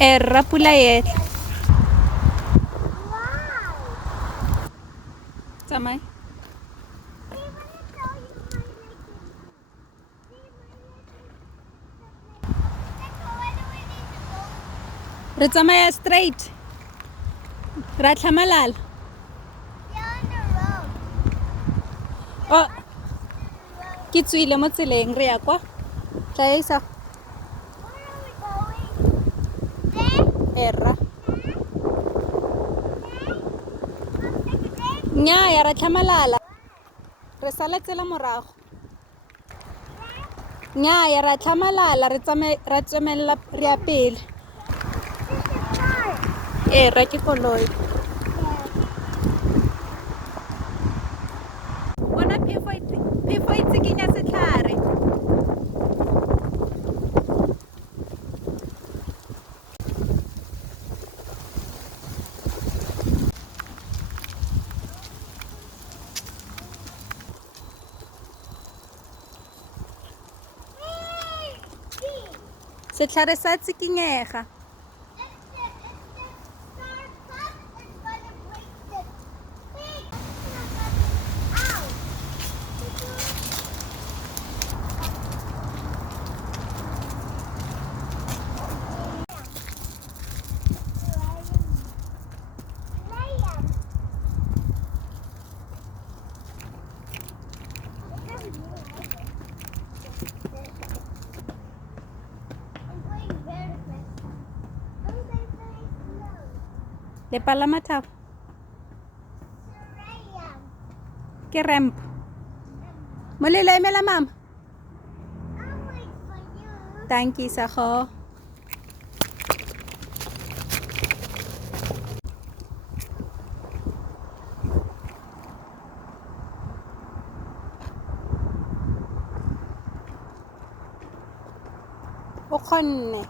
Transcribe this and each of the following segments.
Erra pula etla. Tsamaya. Re tsamaya straight. Ra tlhamalala. Oh, ke tswile mo tseleng re ya kwa. Tla isa. Erra. Nnyaa ra tlhamalala. Re sala tsela morago. Nnyaa ra tlhamalala ra tsamaela re ya pele. Erra ke koloi. Bona phefo e tsikinya setlhare. Setlhare sa tsikinyega. Le palama thao. Ke ramp. Molelo emela mama. Thank you Sago. O kgonne.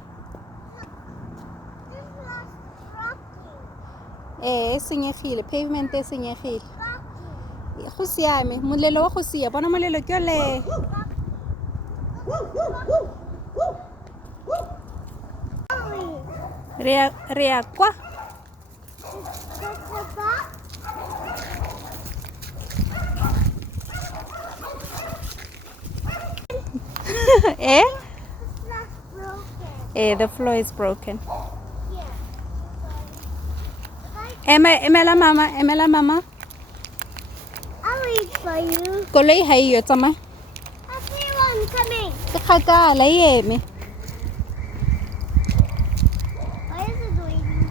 Senyegile, pavement e senyegile. Go siame, molelo wa go sia. Bona molelo ke ole. Re ya kwa. Eh? The floor is broken. Emela mama. I'll wait for you. Koloi ha iyo tsamaya. I see one coming. Ke kgakala e eme. Why is it waiting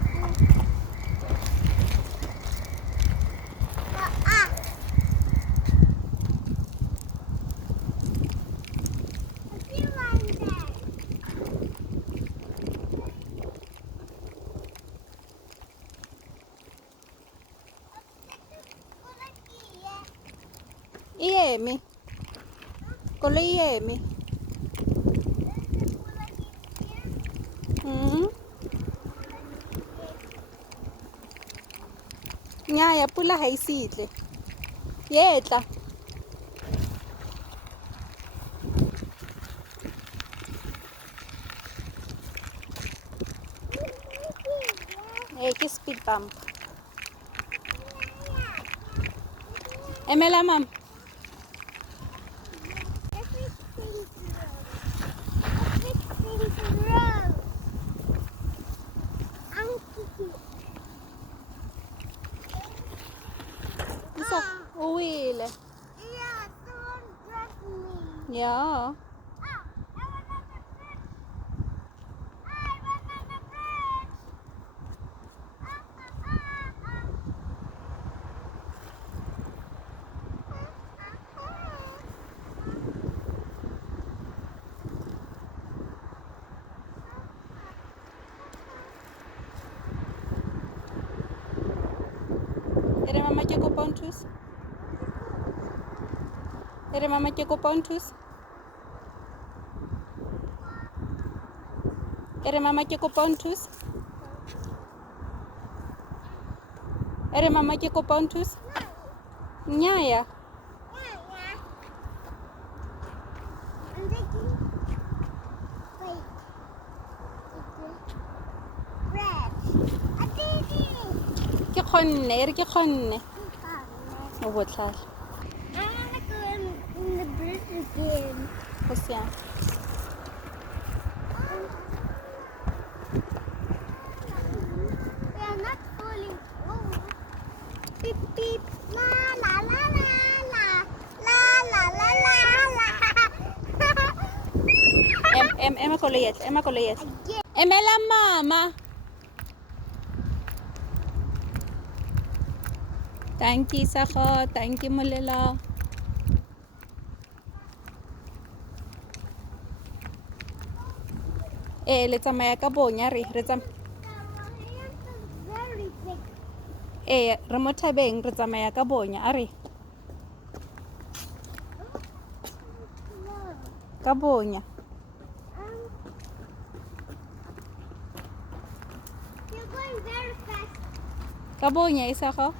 I see one there. E eme. Koloi e eme. Nnyaa pula ha ise itle. Yetla. Ke speed bump. Emela mama. Isa, uwile. Yeah, someone dropped me. Yeah. Ere mama ke kopa o nthuse. Ere mama ke kopa o nthuse. Ere mama ke kopa o nthuse. Ere mama ke kopa o nthuse. Nnyaa. I'm taking. Wait. kgonne e re ke kgonne o botlhale I want to go in the bridge again. go siame We are not falling over. Beep beep. La la la la la. La la la la la. ema koloi etle Again. emela mama thank you Isago thank you Molelo le tsamaya ka bonya re tsamaya Very big. re mo thabeng re tsamaya ka bonya a re No. ka bonya You're going very fast. ka bonya Isago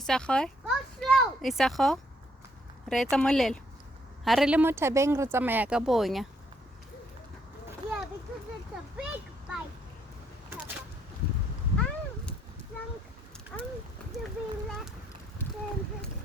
Go slow. Isago re etsa molelo ha re le mo thabeng re tsamaya ka bonya Yeah, because it's a big bike. I'm to be left.